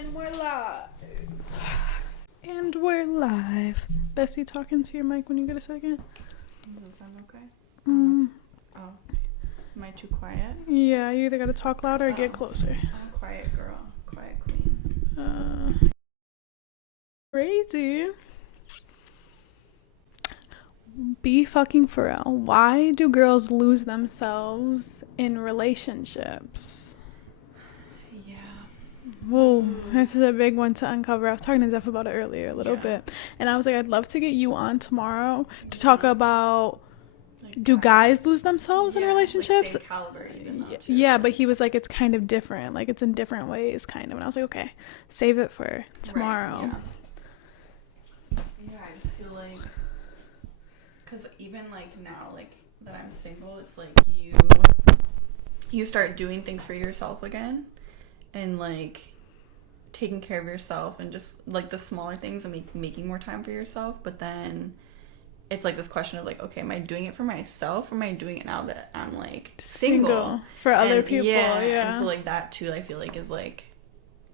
And we're live. And we're live. Bessie, talking to your mic when you get a second. Does that sound okay? Oh. Am I too quiet? Yeah, you either gotta talk louder or get closer. I'm a quiet girl. Quiet queen. Crazy. Be fucking for real. Why do girls lose themselves in relationships? Yeah. Whoa, this is a big one to uncover. I was talking to Zeph about it earlier a little bit. And I was like, I'd love to get you on tomorrow to talk about, do guys lose themselves in relationships? Like same caliber even though, too. Yeah, but he was like, it's kind of different. Like, it's in different ways, kind of. And I was like, okay, save it for tomorrow. Right, yeah, I just feel like, because even like now, like that I'm single, it's like you start doing things for yourself again, and like taking care of yourself, and just like the smaller things, and making more time for yourself. But then it's like this question of like, okay, am I doing it for myself, or am I doing it now that I'm like single for other people? Yeah. And so like that too, I feel like is like,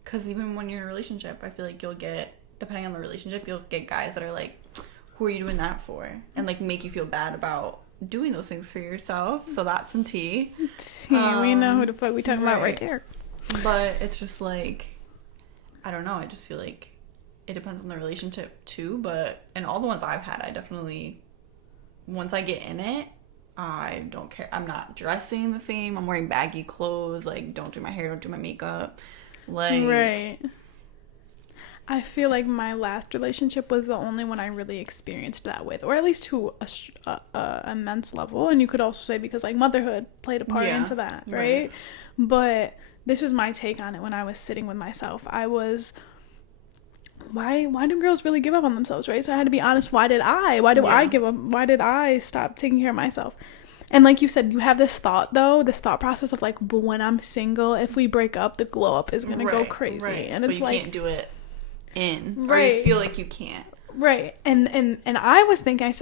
because even when you're in a relationship, I feel like you'll get, depending on the relationship, you'll get guys that are like, who are you doing that for? And like make you feel bad about doing those things for yourself. So that's some tea. We know who the fuck we talking about right there. But it's just like, I don't know. I just feel like it depends on the relationship too. But in all the ones I've had, I definitely, once I get in it, I don't care. I'm not dressing the same. I'm wearing baggy clothes. Like, don't do my hair, don't do my makeup. Like, right. I feel like my last relationship was the only one I really experienced that with, or at least to a immense level. And you could also say because like motherhood played a part into that, right? But this was my take on it when I was sitting with myself. I was, why do girls really give up on themselves, right? So I had to be honest. Why do I give up? Why did I stop taking care of myself? And like you said, you have this thought process of like, but when I'm single, if we break up, the glow up is gonna go crazy, and it's but you like, can't do it or you feel like you can't, and I was thinking,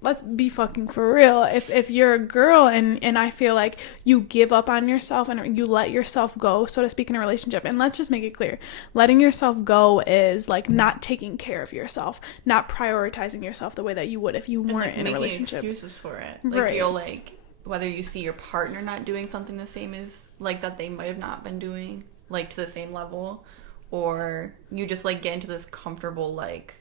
let's be fucking for real. If you're a girl and I feel like you give up on yourself and you let yourself go, so to speak, in a relationship, and let's just make it clear, letting yourself go is like not taking care of yourself, not prioritizing yourself the way that you would if you weren't in a relationship. Making excuses for it, like you'll like, whether you see your partner not doing something the same as like that they might have not been doing like to the same level, or you just like get into this comfortable like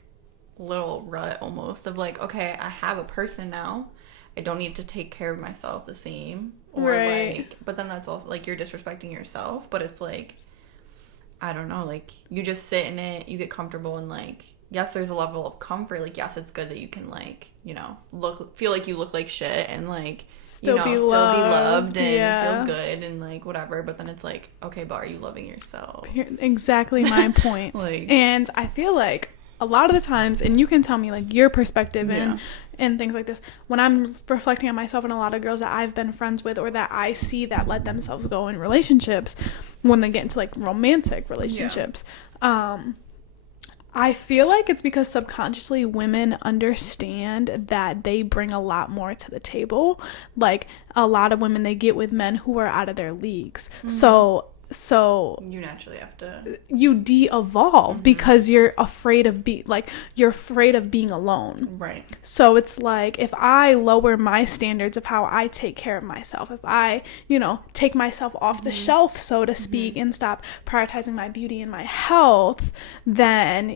little rut almost of like, okay, I have a person now, I don't need to take care of myself the same, or like, but then that's also like you're disrespecting yourself. But it's like, I don't know, like you just sit in it, you get comfortable, and like, yes, there's a level of comfort, like yes, it's good that you can like, you know, feel like you look like shit and like still be loved and feel good and like whatever. But then it's like, okay, but are you loving yourself? Exactly my point. Like, and I feel like a lot of the times, and you can tell me like your perspective and things like this, when I'm reflecting on myself and a lot of girls that I've been friends with or that I see that let themselves go in relationships, when they get into like romantic relationships, I feel like it's because subconsciously women understand that they bring a lot more to the table. Like a lot of women, they get with men who are out of their leagues. So you naturally have to, you de-evolve because you're afraid of being alone. Right. So it's like, if I lower my standards of how I take care of myself, if I, take myself off the shelf, so to speak, and stop prioritizing my beauty and my health, then,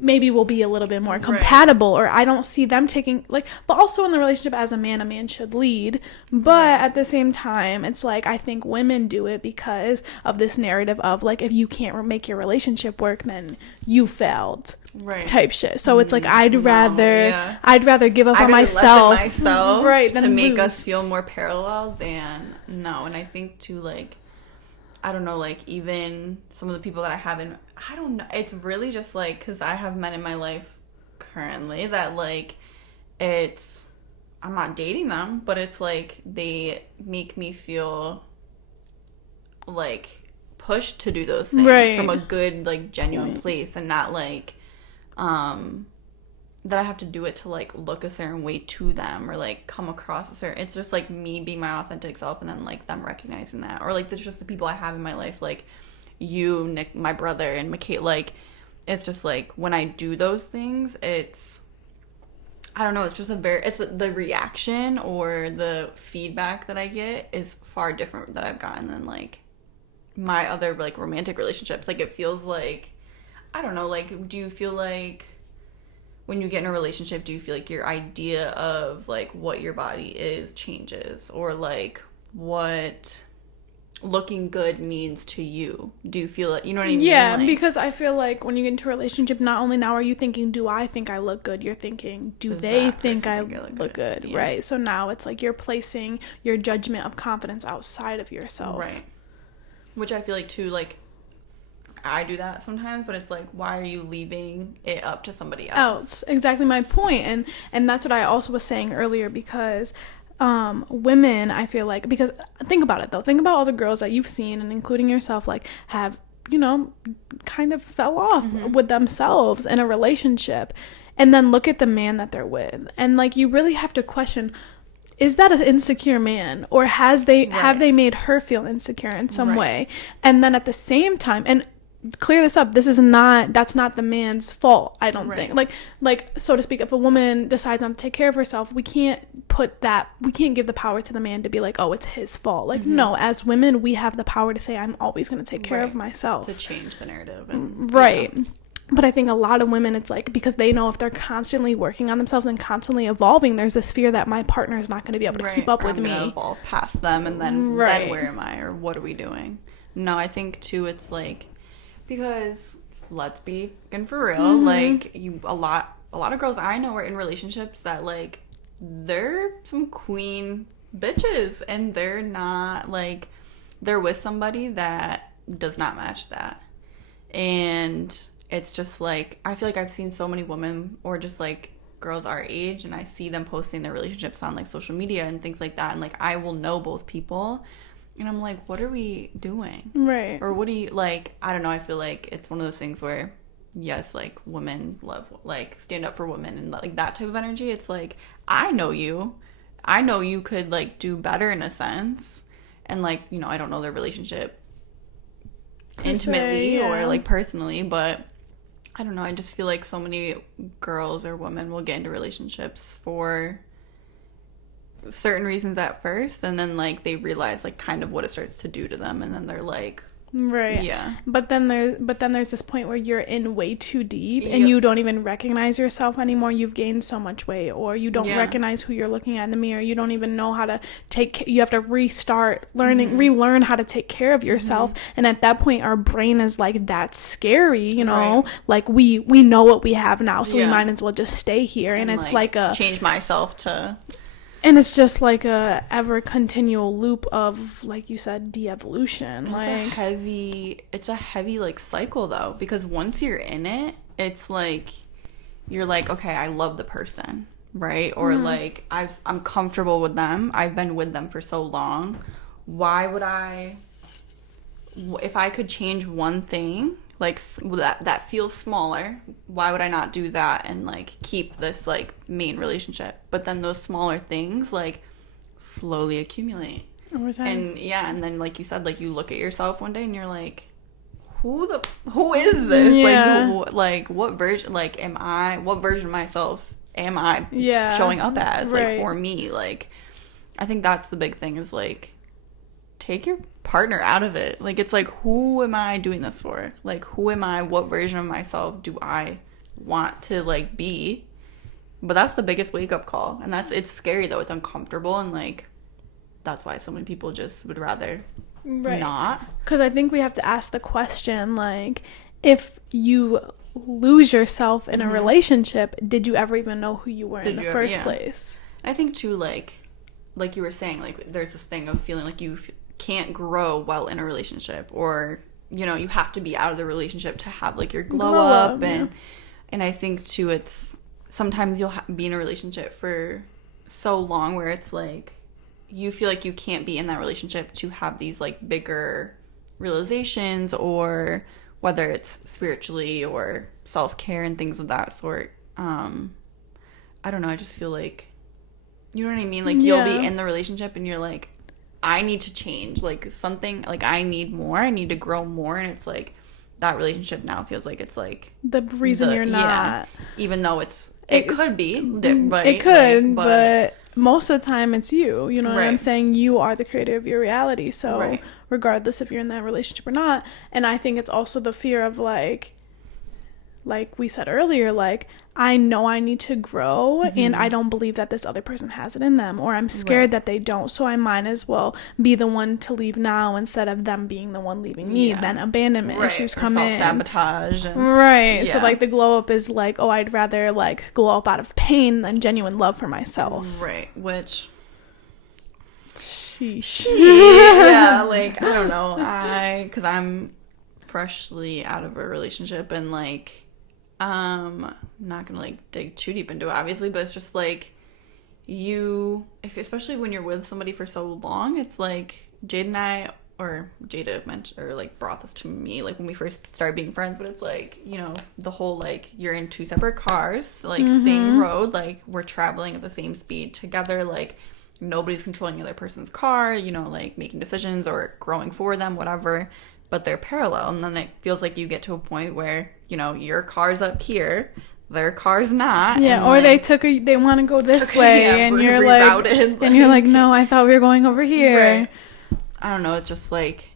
maybe we'll be a little bit more compatible. Or I don't see them taking but also in the relationship, as a man should lead. But at the same time, it's like, I think women do it because of this narrative of like, if you can't make your relationship work, then you failed, type shit. So it's like, I'd rather give up on myself, to make us feel more parallel than And I think too, like, I don't know, like even some of the people that I have in, I don't know, it's really just like, because I have men in my life currently that like, I'm not dating them, but it's like they make me feel like pushed to do those things from a good like genuine place, and not like that I have to do it to like look a certain way to them or like come across a certain, it's just like me being my authentic self, and then like them recognizing that, or like there's just the people I have in my life, like you, Nick, my brother, and Michaela. Like, it's just like when I do those things, it's, I don't know, it's just it's the reaction or the feedback that I get is far different that I've gotten than like my other like romantic relationships. Like, it feels like, I don't know, like, do you feel like when you get in a relationship, do you feel like your idea of like what your body is changes, or like what looking good means to you? Do you feel it? You know what I mean? Yeah, like, because I feel like when you get into a relationship, not only now are you thinking, do I think I look good? You're thinking, do they think I look good? Yeah. Right? So now it's like you're placing your judgment of confidence outside of yourself. Right. Which I feel like too, like, I do that sometimes, but it's like, why are you leaving it up to somebody else? Exactly my point. And that's what I also was saying earlier, because women, I feel like, because think about it though, think about all the girls that you've seen, and including yourself, like, have, you know, kind of fell off with themselves in a relationship, and then look at the man that they're with, and like, you really have to question, is that an insecure man, or have they made her feel insecure in some way? And then at the same time, and clear this up, that's not the man's fault, I don't think, like so to speak. If a woman decides not to take care of herself, we can't give the power to the man to be like, oh, it's his fault. Like, no, as women, we have the power to say, I'm always going to take care of myself, to change the narrative. And, But I think a lot of women, it's like, because they know if they're constantly working on themselves and constantly evolving, there's this fear that my partner is not going to be able to keep up with me. Evolve past them, and then where am I, or what are we doing? No, I think too, it's like, because let's be fucking for real, like, a lot of girls I know are in relationships that, like, they're some queen bitches, and they're not, like, they're with somebody that does not match that. And it's just like, I feel like I've seen so many women, or just like girls our age, and I see them posting their relationships on like social media and things like that, and like, I will know both people, and I'm like, what are we doing? Right. Or what do you, like, I don't know, I feel like it's one of those things where, yes, like, women love, like, stand up for women and like that type of energy. It's like, I know you could like do better in a sense, and like, you know, I don't know their relationship intimately or like personally, but I don't know, I just feel like so many girls or women will get into relationships for certain reasons at first, and then like they realize like kind of what it starts to do to them, and then they're like, yeah. But then there's this point where you're in way too deep, and you don't even recognize yourself anymore. You've gained so much weight, or you don't recognize who you're looking at in the mirror. You don't even know how to you have to restart relearn how to take care of yourself. And at that point, our brain is like, that's scary, you know, like we know what we have now, so we might as well just stay here. And it's like a change myself to. And it's just like a ever continual loop of, like you said, de-evolution. It's a heavy like cycle though, because once you're in it, it's like, you're like, okay, I love the person, right? Or like, I'm comfortable with them. I've been with them for so long. Why would if I could change one thing, like that feels smaller, why would I not do that and like keep this like main relationship? But then those smaller things like slowly accumulate. And and then like you said, like you look at yourself one day and you're like, who is this? Like what version of myself am I showing up as, like, for me? Like, I think that's the big thing, is like, take your partner out of it. Like, it's like, who am I doing this for? Like, who am I? What version of myself do I want to like be? But that's the biggest wake up call, and it's scary though. It's uncomfortable, and like, that's why so many people just would rather not. Because I think we have to ask the question, like, if you lose yourself in a relationship, did you ever even know who you were in the first place? I think too, like you were saying, like, there's this thing of feeling like you can't grow well in a relationship, or, you know, you have to be out of the relationship to have like your glow up. And I think too, it's sometimes you'll be in a relationship for so long where it's like you feel like you can't be in that relationship to have these like bigger realizations, or whether it's spiritually or self-care and things of that sort. I don't know, I just feel like, you know what I mean? Like, you'll be in the relationship and you're like, I need to change, like something, like I need more, I need to grow more, and it's like that relationship now feels like it's like the reason you're not, even though it could be, right? It could, but most of the time it's you. You know what right. I'm saying? You are the creator of your reality. So right. regardless if you're in that relationship or not, and I think it's also the fear of like we said earlier, like I know I need to grow and I don't believe that this other person has it in them, or I'm scared that they don't, so I might as well be the one to leave now instead of them being the one leaving me. Then abandonment issues come in, self-sabotage so like the glow up is like, oh, I'd rather like glow up out of pain than genuine love for myself, right? Which sheesh. Yeah, like I don't know, because I'm freshly out of a relationship, and like I'm not gonna like dig too deep into it obviously, but it's just like especially when you're with somebody for so long, it's like Jada mentioned, or like brought this to me like when we first started being friends, but it's like, you know, the whole like you're in two separate cars, like same road, like we're traveling at the same speed together, like nobody's controlling the other person's car, you know, like making decisions or growing for them, whatever, but they're parallel. And then it feels like you get to a point where, you know, your car's up here, their car's not. Yeah, or like, they want to go this way, and you're rerouted, and you're like, no, I thought we were going over here. Right. I don't know, it's just like,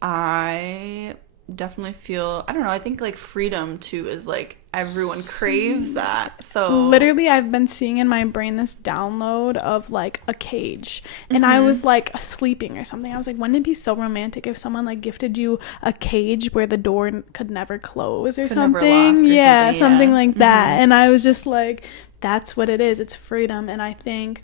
I definitely feel, I don't know, I think like freedom too is like everyone craves that. So literally I've been seeing in my brain this download of like a cage, and I was like sleeping or something. I was like, wouldn't it be so romantic if someone like gifted you a cage where the door could never close or something? Something like that. And I was just like, that's what it is. It's freedom. And I think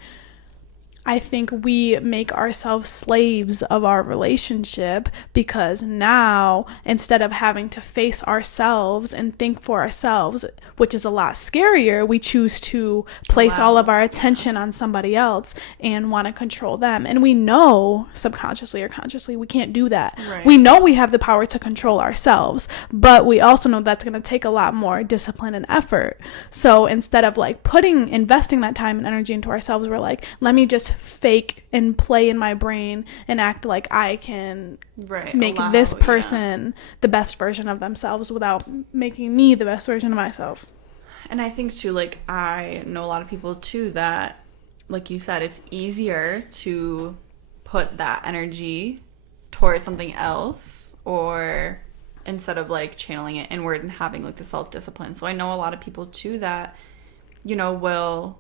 we make ourselves slaves of our relationship, because now instead of having to face ourselves and think for ourselves, which is a lot scarier, we choose to place all of our attention on somebody else and want to control them. And we know subconsciously or consciously we can't do that. Right. We know we have the power to control ourselves, but we also know that's going to take a lot more discipline and effort. So instead of like investing that time and energy into ourselves, we're like, let me just fake and play in my brain and act like I can make this person the best version of themselves without making me the best version of myself. And I think too, like I know a lot of people too that, like you said, it's easier to put that energy towards something else, or instead of like channeling it inward and having like the self-discipline. So I know a lot of people too that, you know, will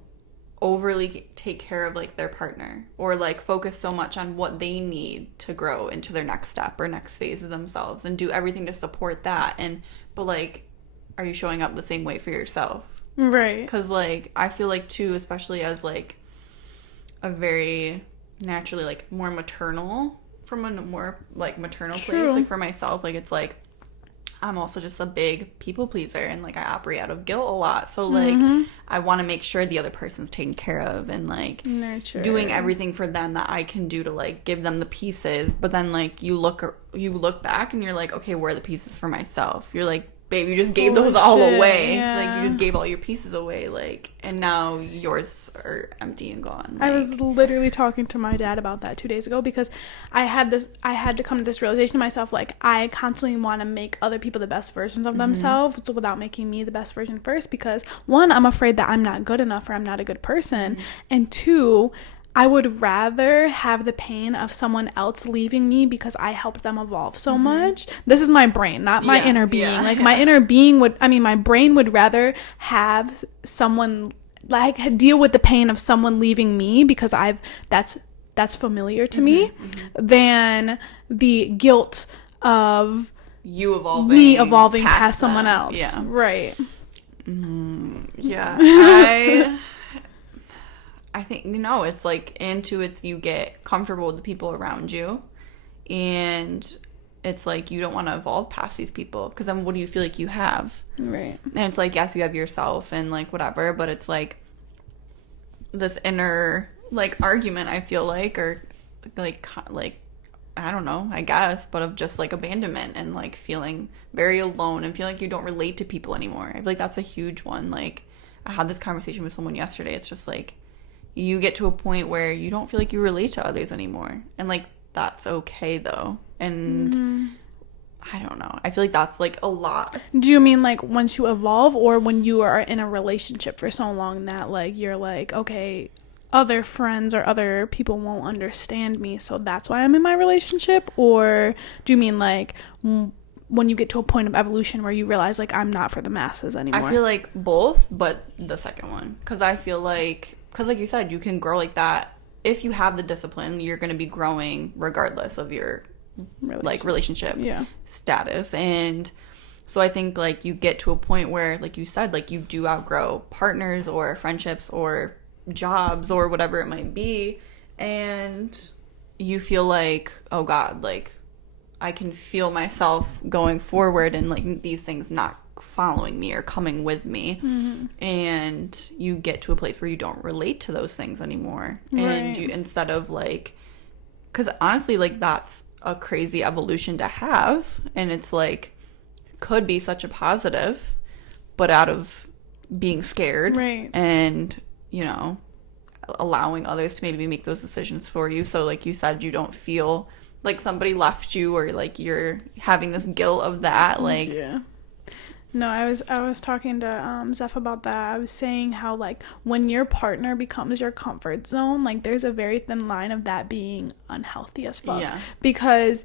overly take care of like their partner, or like focus so much on what they need to grow into their next step or next phase of themselves, and do everything to support that. But like, are you showing up the same way for yourself? Right. Because like I feel like too, especially as like a very naturally like more maternal, from a more like maternal place, like for myself, like it's like I'm also just a big people pleaser, and like I operate out of guilt a lot. So like I want to make sure the other person's taken care of, and like nurture, doing everything for them that I can do to like give them the pieces. But then like you look back and you're like, okay, where are the pieces for myself? You're like, babe, you just gave those all away. Yeah. Like you just gave all your pieces away, like, and now yours are empty and gone. Like, I was literally talking to my dad about that 2 days ago, because I had to come to this realization to myself, like I constantly want to make other people the best versions of themselves without making me the best version first, because one, I'm afraid that I'm not good enough or I'm not a good person, and two, I would rather have the pain of someone else leaving me because I helped them evolve so much. This is my brain, not my inner being. My inner being my brain would rather have someone like deal with the pain of someone leaving me, because that's familiar to me, than the guilt of me evolving past someone else. Yeah. Right. Yeah. I think, you know, it's like you get comfortable with the people around you, and it's like you don't want to evolve past these people, because then what do you feel like you have? Right. And it's like, yes, you have yourself and like whatever, but it's like this inner like argument, I feel like, or like I don't know, I guess, but of just like abandonment and like feeling very alone and feeling like you don't relate to people anymore. I feel like that's a huge one. Like I had this conversation with someone yesterday. It's just like, you get to a point where you don't feel like you relate to others anymore. And, like, that's okay, though. And I don't know. I feel like that's, like, a lot. Do you mean, like, once you evolve, or when you are in a relationship for so long that, like, you're like, okay, other friends or other people won't understand me, so that's why I'm in my relationship? Or do you mean, like, when you get to a point of evolution where you realize, like, I'm not for the masses anymore? I feel like both, but the second one. Because I feel like, like you said, you can grow like that. If you have the discipline, you're going to be growing regardless of your, like, relationship status. And so I think, like, you get to a point where, like you said, like, you do outgrow partners or friendships or jobs or whatever it might be. And you feel like, oh, God, like, I can feel myself going forward and, like, these things not following me or coming with me. And you get to a place where you don't relate to those things anymore. And you, instead of, like, because honestly, like, that's a crazy evolution to have. And it's, like, could be such a positive, but out of being scared and, you know, allowing others to maybe make those decisions for you. So, like you said, you don't feel like somebody left you, or, like, you're having this guilt of that. Like, no, I was talking to Zeph about that. I was saying how, like, when your partner becomes your comfort zone, like, there's a very thin line of that being unhealthy as fuck. Because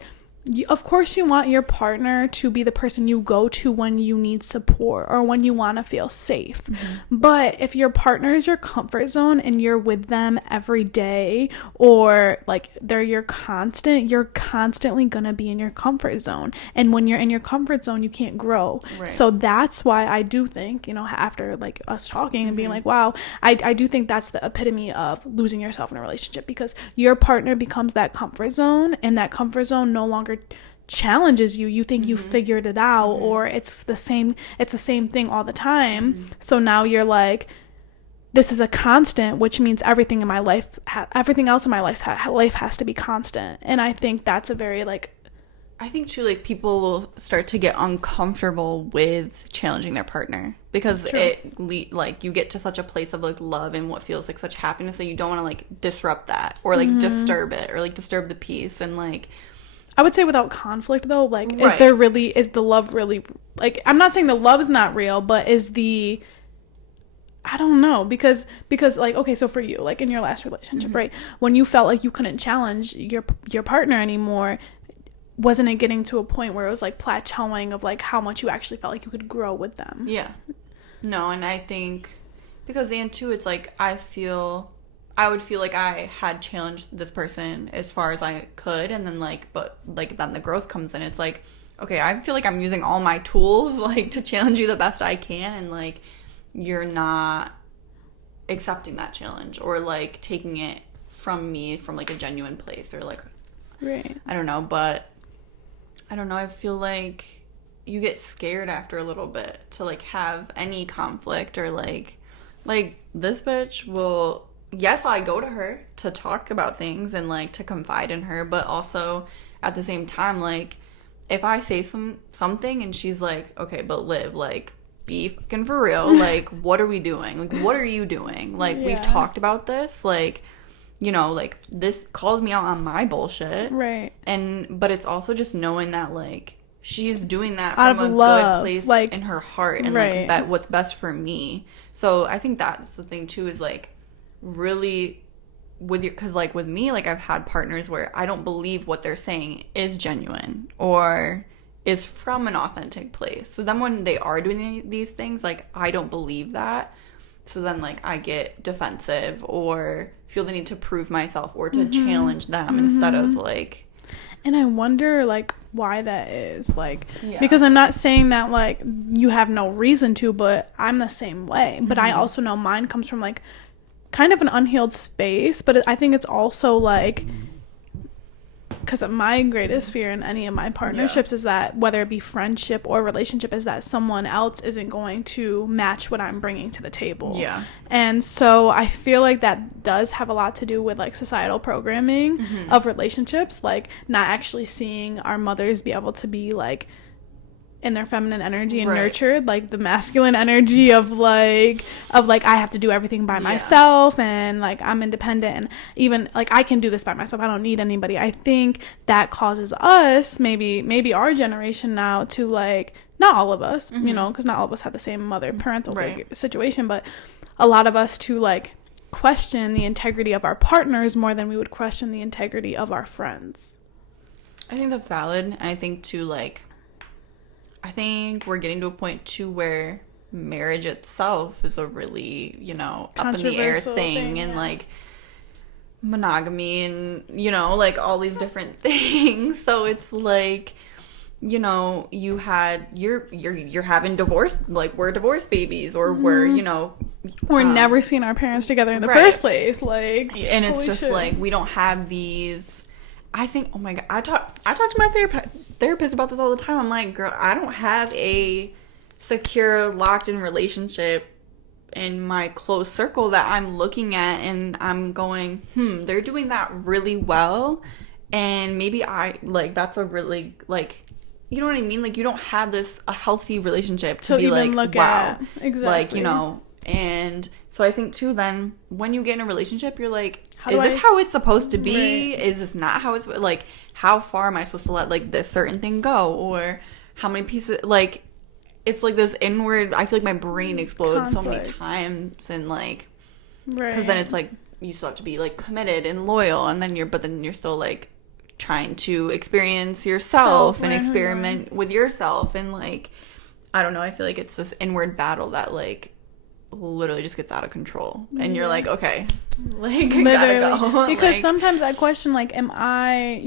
of course you want your partner to be the person you go to when you need support or when you want to feel safe. But if your partner is your comfort zone and you're with them every day, or, like, they're your constant, you're constantly gonna be in your comfort zone. And when you're in your comfort zone, you can't grow. So that's why I do think, you know, after, like, us talking and being like, wow, I do think that's the epitome of losing yourself in a relationship, because your partner becomes that comfort zone, and that comfort zone no longer challenges you think you figured it out, or it's the same thing all the time. So now you're like, this is a constant, which means everything else in my life has to be constant. And I think that's a very, like, I think too, like, people will start to get uncomfortable with challenging their partner, because like, you get to such a place of, like, love and what feels like such happiness that you don't want to, like, disrupt that, or, like, disturb it, or, like, disturb the peace. And, like, I would say without conflict, though, like, is the love really, like, I'm not saying the love is not real, but I don't know, because like, okay, so for you, like, in your last relationship, right, when you felt like you couldn't challenge your partner anymore, wasn't it getting to a point where it was, like, plateauing of, like, how much you actually felt like you could grow with them? No, and I think because, and too, it's like, I would feel like I had challenged this person as far as I could, and then, like, but, like, then the growth comes in. It's like, okay, I feel like I'm using all my tools, like, to challenge you the best I can, and, like, you're not accepting that challenge, or, like, taking it from me from, like, a genuine place, or, like, I don't know, but I don't know, I feel like you get scared after a little bit to, like, have any conflict, or, like this bitch will, yes, I go to her to talk about things and, like, to confide in her, but also at the same time, like, if I say something and she's like, okay, but Liv, like, be fucking for real, like, what are we doing? Like, what are you doing? Like, we've talked about this, like, you know, like, this calls me out on my bullshit. But it's also just knowing that, like, she's doing that from a good place, like, in her heart, and, like, what's best for me. So I think that's the thing too, is, like, really with your, because, like, with me, like, I've had partners where I don't believe what they're saying is genuine or is from an authentic place. So then when they are doing these things, like, I don't believe that. So then, like, I get defensive or feel the need to prove myself or to challenge them instead of, like... And I wonder, like, why that is. Like, because I'm not saying that, like, you have no reason to, but I'm the same way. But I also know mine comes from, like, kind of an unhealed space. But I think it's also, like... Because my greatest fear in any of my partnerships is that, whether it be friendship or relationship, is that someone else isn't going to match what I'm bringing to the table. And so I feel like that does have a lot to do with, like, societal programming of relationships, like, not actually seeing our mothers be able to be, like, in their feminine energy and right. nurtured, like the masculine energy of I have to do everything by myself, and like I'm independent, and even like I can do this by myself, I don't need anybody. I think that causes us, maybe our generation now, to like, not all of us, you know, because not all of us have the same mother parental situation, but a lot of us to like question the integrity of our partners more than we would question the integrity of our friends. I think that's valid. And I think too, like, I think we're getting to a point too where marriage itself is a really, you know, up in the air thing, and like monogamy and, you know, like all these different things. So it's like, you know, you're having divorce, like we're divorce babies, or we're, you know, we're never seeing our parents together in the first place, like, and it's just shit. Like we don't have these. I think, oh my god, I talk to my therapist about this all the time. I'm like, girl, I don't have a secure, locked in relationship in my close circle that I'm looking at and I'm going, they're doing that really well, and maybe I, like, that's a really, like, you know what I mean? Like, you don't have a healthy relationship to be like, look wow, at. Exactly. Like, you know, and so I think too, then when you get in a relationship, you're like, is this how it's supposed to be? Right. Is this not how it's, like, how far am I supposed to let, like, this certain thing go? Or how many pieces, like, it's like this inward, I feel like my brain explodes so many times, and like, because then it's like, you still have to be like committed and loyal, and then you're still like trying to experience yourself and experiment with yourself, and like, I don't know, I feel like it's this inward battle that like literally just gets out of control, and you're like, okay, like, gotta go. Because like, sometimes I question, like, am I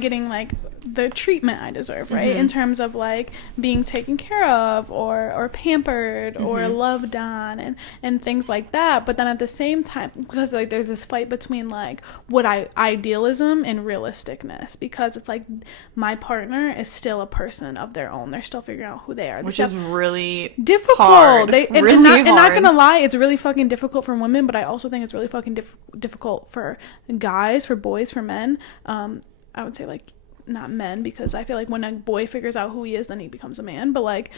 getting like the treatment I deserve, right? In terms of like being taken care of or pampered or loved on and things like that. But then at the same time, because like there's this fight between like idealism and realisticness, because it's like my partner is still a person of their own. They're still figuring out who they are, which is really difficult. Hard. And not gonna lie, it's really fucking difficult for women, but I also think it's really fucking difficult for guys, for boys, for men. I would say like not men, because I feel like when a boy figures out who he is, then he becomes a man, but like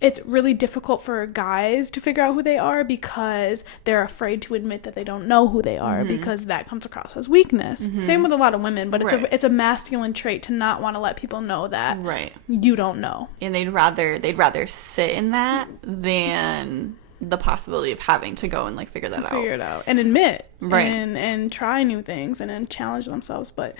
it's really difficult for guys to figure out who they are because they're afraid to admit that they don't know who they are, because that comes across as weakness. Same with a lot of women, but it's a masculine trait to not want to let people know that you don't know, and they'd rather sit in that than the possibility of having to go and like figure it out and admit and try new things and then challenge themselves. But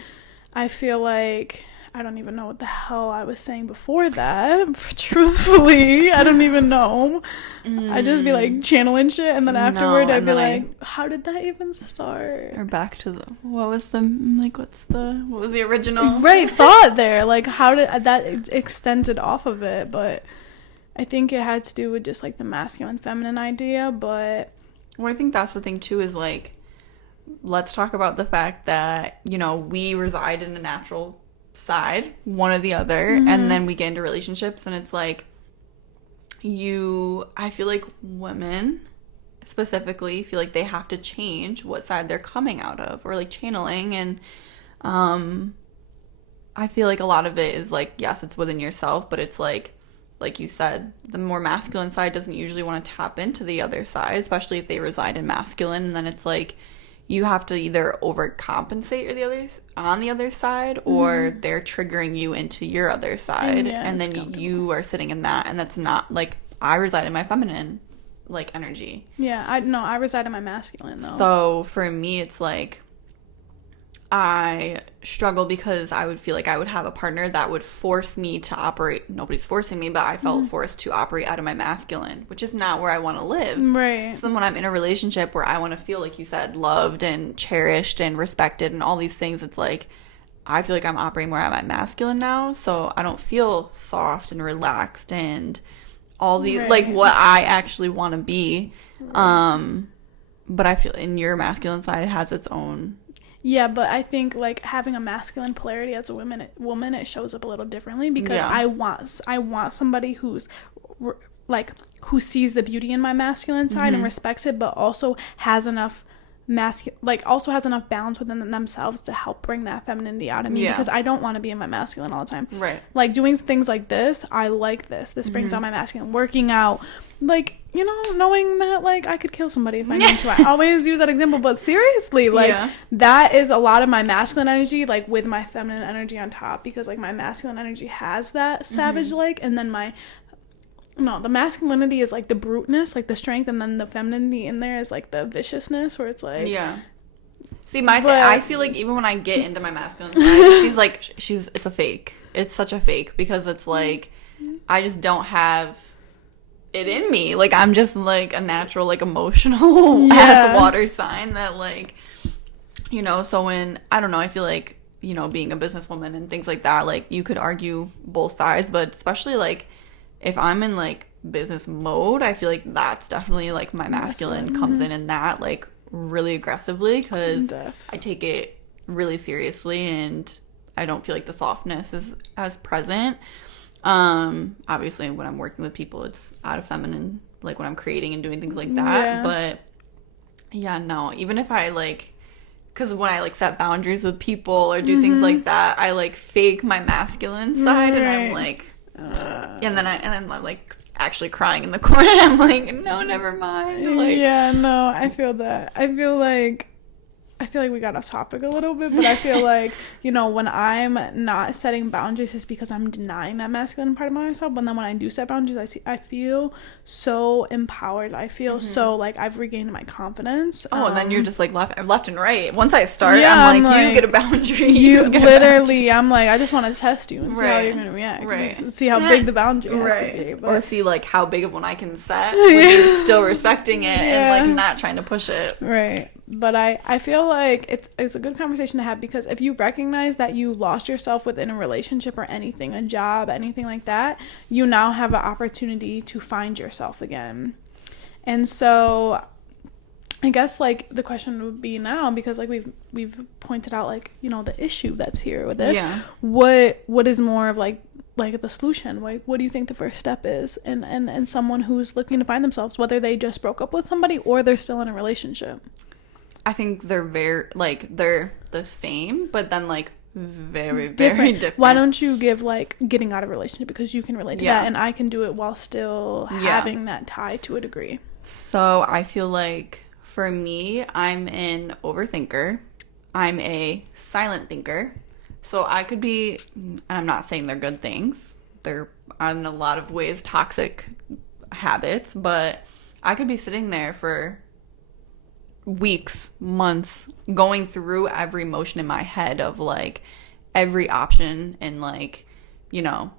I feel like I don't even know what the hell I was saying before that. Truthfully, I don't even know. I'd just be like channeling shit, and then afterward I'd be like, how did that even start? Or back to what was the original thought there? Like, how did that extended off of it? But I think it had to do with just like the masculine feminine idea. But I think that's the thing too, is like, let's talk about the fact that, you know, we reside in a natural side, one or the other, and then we get into relationships, and it's like I feel like women specifically feel like they have to change what side they're coming out of, or like channeling, and I feel like a lot of it is like, yes, it's within yourself, but it's like you said, the more masculine side doesn't usually want to tap into the other side, especially if they reside in masculine, and then it's like you have to either overcompensate on the other side, or they're triggering you into your other side, and then you are sitting in that, and that's not, like, I reside in my feminine, like, energy. Yeah, I reside in my masculine, though. So for me, it's like, I struggle because I would feel like I would have a partner that would force me to operate. Nobody's forcing me, but I felt forced to operate out of my masculine, which is not where I want to live. Right. So then when I'm in a relationship where I want to feel, like you said, loved and cherished and respected and all these things, it's like, I feel like I'm operating more at my masculine now, so I don't feel soft and relaxed and all the, like, what I actually want to be. But I feel in your masculine side, it has its own. Yeah, but I think like having a masculine polarity as a woman, it shows up a little differently, because I want somebody who's like, who sees the beauty in my masculine side and respects it, but also has enough like also has enough balance within themselves to help bring that femininity out of me, because I don't want to be in my masculine all the time. Right. Like doing things like this, I like this brings out my masculine. Working out, like, you know, knowing that like I could kill somebody if I need to. I always use that example, but seriously, like that is a lot of my masculine energy, like with my feminine energy on top, because like my masculine energy has that savage like, and then the masculinity is like the bruteness, like the strength, and then the femininity in there is like the viciousness, where it's like See, I feel like even when I get into my masculine side, it's a fake. It's such a fake, because it's like I just don't have it in me. Like I'm just like a natural like emotional ass water sign that like, you know, so when I don't know, I feel like, you know, being a businesswoman and things like that, like you could argue both sides, but especially like if I'm in like business mode, I feel like that's definitely like my masculine comes in that like really aggressively, because I take it really seriously and I don't feel like the softness is as present. Obviously when I'm working with people, it's out of feminine, like when I'm creating and doing things like that. But no, even if I like, because when I like set boundaries with people or do things like that, I like fake my masculine side, and I'm like and then I'm like actually crying in the corner. I'm like, no, never mind. Like, I feel that. I feel like we got off topic a little bit, but I feel like, you know, when I'm not setting boundaries, it's because I'm denying that masculine part of myself. But then when I do set boundaries, I feel so empowered. I feel so like I've regained my confidence. And then you're just like left and right. Once I start, I'm like, you get a boundary. You literally, I'm like, I just want to test you and see how you're going to react. Right. See how big the boundary has to be. But, or see like how big of one I can set when you're still respecting it and like not trying to push it. Right. But I feel like it's a good conversation to have, because if you recognize that you lost yourself within a relationship or anything, a job, anything like that, you now have an opportunity to find yourself again. And so I guess like the question would be now, because like we've pointed out like, you know, the issue that's here with this. What is more of like the solution? Like, what do you think the first step is in someone who's looking to find themselves, whether they just broke up with somebody or they're still in a relationship? I think they're they're the same, but then like very different. Why don't you give like getting out of a relationship, because you can relate to that, and I can do it while still having that tie to a degree. So I feel like for me, I'm an overthinker. I'm a silent thinker. So I could be, and I'm not saying they're good things, they're in a lot of ways toxic habits, but I could be sitting there for weeks, months, going through every emotion in my head of like every option and like, you know,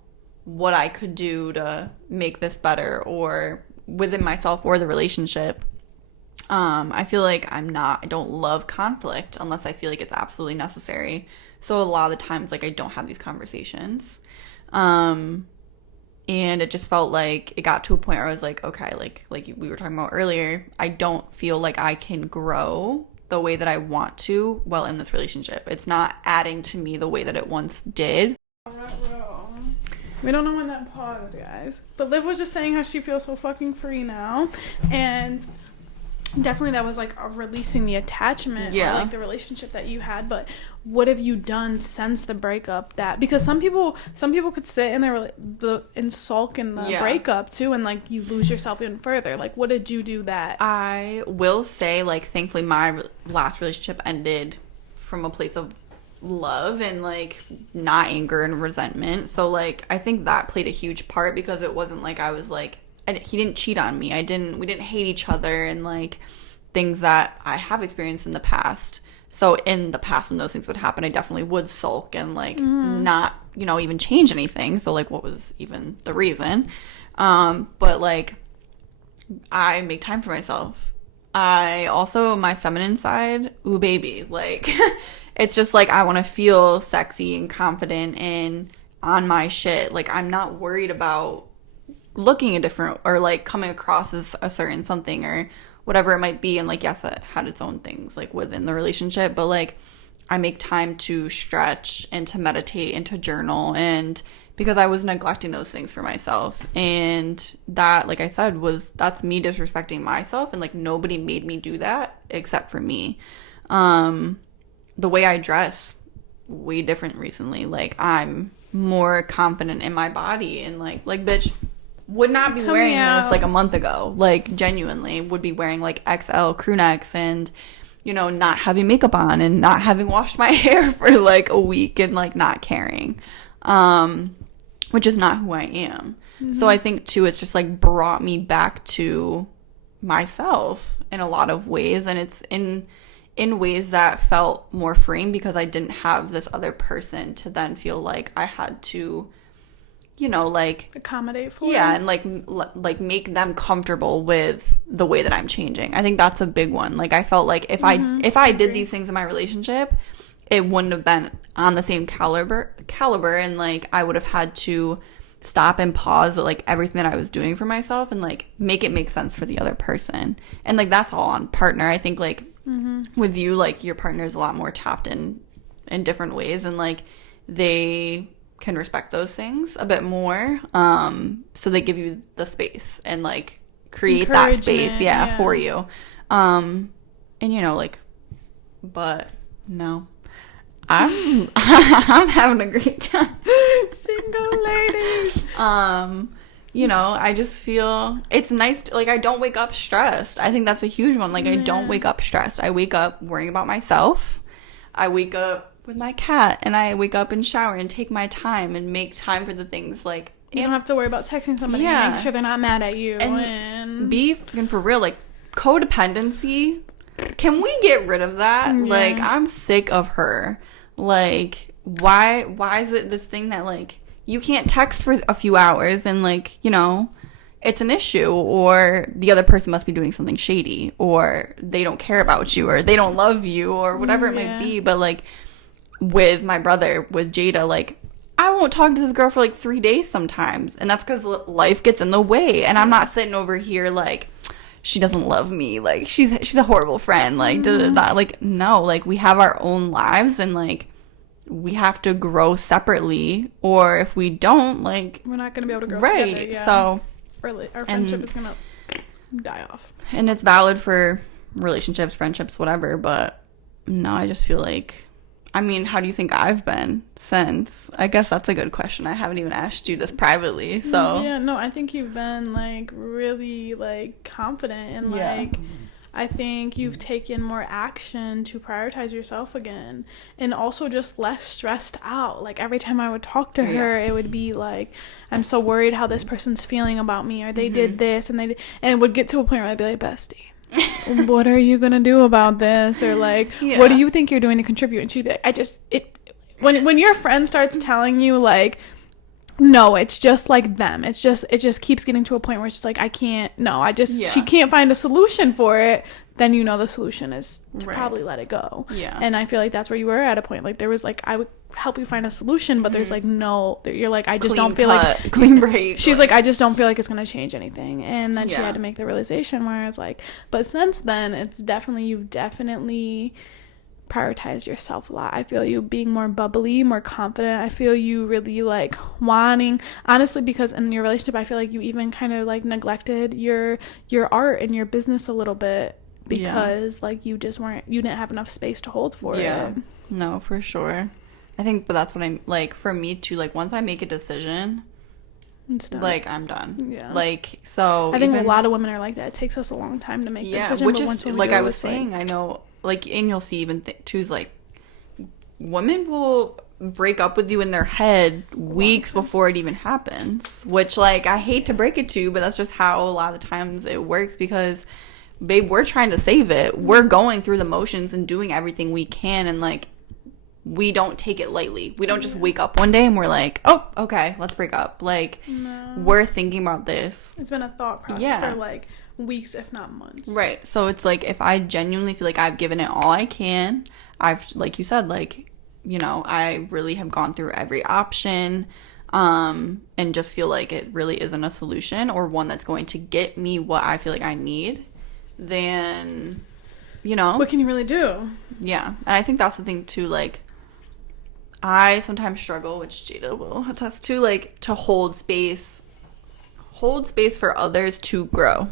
what I could do to make this better or within myself or the relationship. I feel like I don't love conflict unless I feel like it's absolutely necessary. So a lot of the times like I don't have these conversations. And it just felt like it got to a point where I was like, okay, like we were talking about earlier, I don't feel like I can grow the way that I want to while in this relationship. It's not adding to me the way that it once did. We don't know when that paused, guys. But Liv was just saying how she feels so fucking free now. And definitely that was like releasing the attachment or like the relationship that you had. But what have you done since the breakup? That because some people could sit in and sulk in the breakup too, and like you lose yourself even further. Like, what did you do that? I will say, like, thankfully my last relationship ended from a place of love and like not anger and resentment. So like I think that played a huge part, because it wasn't like I was like, he didn't cheat on me. We didn't hate each other and like things that I have experienced in the past. So in the past when those things would happen, I definitely would sulk and like not, you know, even change anything. So like what was even the reason? But like I make time for myself. I also, my feminine side, ooh baby, like it's just like I want to feel sexy and confident and on my shit. Like I'm not worried about looking a different or like coming across as a certain something or whatever it might be. And like, yes, that had its own things like within the relationship, but like I make time to stretch and to meditate and to journal, and because I was neglecting those things for myself. And that, like I said, that's me disrespecting myself, and like nobody made me do that except for me. The way I dress, way different recently. Like I'm more confident in my body, and like bitch would not be wearing this like a month ago. Like genuinely would be wearing like XL crew necks and, you know, not having makeup on and not having washed my hair for like a week and like not caring, which is not who I am. Mm-hmm. So I think too, it's just like brought me back to myself in a lot of ways, and it's in ways that felt more freeing because I didn't have this other person to then feel like I had to, you know, like accommodate for. Yeah, and like make them comfortable with the way that I'm changing. I think that's a big one. Like I felt like if I did these things in my relationship, it wouldn't have been on the same caliber, and like I would have had to stop and pause at like everything that I was doing for myself and like make it make sense for the other person. And like that's all on partner. I think like with you, like your partner is a lot more tapped in different ways, and like they can respect those things a bit more, so they give you the space and like create that space for you, and you know, like, but no, I'm I'm having a great time. Single ladies. You know, I just feel it's nice to, like, I don't wake up stressed. I think that's a huge one. Like, I don't wake up stressed. I wake up worrying about myself. I wake up with my cat, and I wake up and shower and take my time and make time for the things, like, you don't have to worry about texting somebody and make sure they're not mad at you. And be fucking for real, like, codependency. Can we get rid of that? Yeah. Like, I'm sick of her. Like, why is it this thing that, like, you can't text for a few hours and, like, you know, it's an issue, or the other person must be doing something shady, or they don't care about you, or they don't love you, or whatever it might be. But, like, with my brother, with Jada, like, I won't talk to this girl for, like, 3 days sometimes, and that's because life gets in the way, and I'm not sitting over here, like, she doesn't love me, like, she's a horrible friend, like, da-da-da. Like, no, like, we have our own lives, and, like, we have to grow separately, or if we don't, like, we're not gonna be able to grow together. Yeah. So our friendship is gonna die off. And it's valid for relationships, friendships, whatever, but no, I just feel like, I mean, how do you think I've been since? I guess that's a good question. I haven't even asked you this privately, so. Yeah, no, I think you've been, like, really, like, confident, and, like, I think you've taken more action to prioritize yourself again, and also just less stressed out. Like, every time I would talk to her, it would be like, I'm so worried how this person's feeling about me, or they did this, and it would get to a point where I'd be like, bestie, what are you gonna do about this? Or like, what do you think you're doing to contribute? And she'd be like, when your friend starts telling you, like, no, it's just like them, it just keeps getting to a point where it's just like, she can't find a solution for it, then you know the solution is to probably let it go. And I feel like that's where you were at a point, like, there was, like, I would help you find a solution, but there's, like, no, you're like, I just don't feel like clean break. She's like, I just don't feel like it's gonna change anything. And then she had to make the realization where it's like, but since then, you've definitely prioritize yourself a lot. I feel you being more bubbly, more confident. I feel you really, like, wanting, honestly, because in your relationship, I feel like you even kind of, like, neglected your art and your business a little bit because like you didn't have enough space to hold for it. No, for sure. I think, but that's what I'm, like, for me too, like, once I make a decision, like, I'm done. Like, so I think a lot of women are like that. It takes us a long time to make the decision, which but is, once we like, I was saying, I know, like, and you'll see even too, is like, women will break up with you in their head weeks before it even happens, which, like, I hate to break it to you, but that's just how a lot of the times it works, because, babe, we're trying to save it. We're going through the motions and doing everything we can, and, like, we don't take it lightly. We don't just wake up one day and we're like, oh, okay, let's break up. Like, we're thinking about this. It's been a thought process for, like, weeks, if not months. Right. So it's like, if I genuinely feel like I've given it all I can, I've, like you said, like, you know, I really have gone through every option, and just feel like it really isn't a solution or one that's going to get me what I feel like I need, then you know? What can you really do? Yeah. And I think that's the thing, too. Like, I sometimes struggle, which Jada will attest to, like, to hold space for others to grow,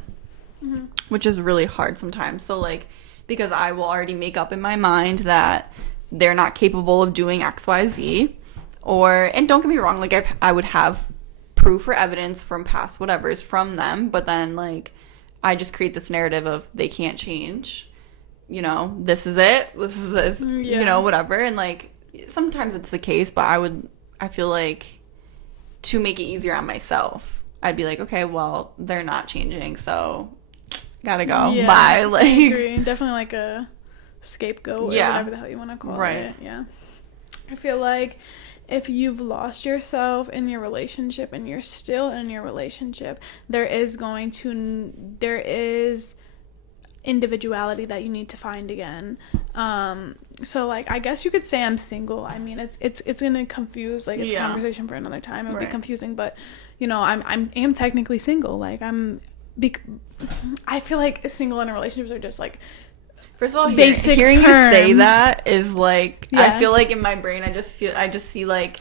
which is really hard sometimes. So, like, because I will already make up in my mind that they're not capable of doing X, Y, Z. And don't get me wrong, like, I would have proof or evidence from past whatevers from them, but then, like, I just create this narrative of they can't change, you know, this is it, you know, whatever. And, like, sometimes it's the case, but I feel like to make it easier on myself, I'd be like, okay, well, they're not changing, so gotta go. Yeah, bye. Like, I agree. Definitely like a scapegoat or whatever the hell you want to call it. Yeah. I feel like if you've lost yourself in your relationship and you're still in your relationship, there is individuality that you need to find again. So, like, I guess you could say I'm single. I mean, it's gonna confuse, like, it's a conversation for another time. It would be confusing, but, you know, I am technically single. Like, I feel like single and relationships are just, like, first of all, basic hearing terms. you say that is, like, Yeah. I feel like in my brain, I just see, like,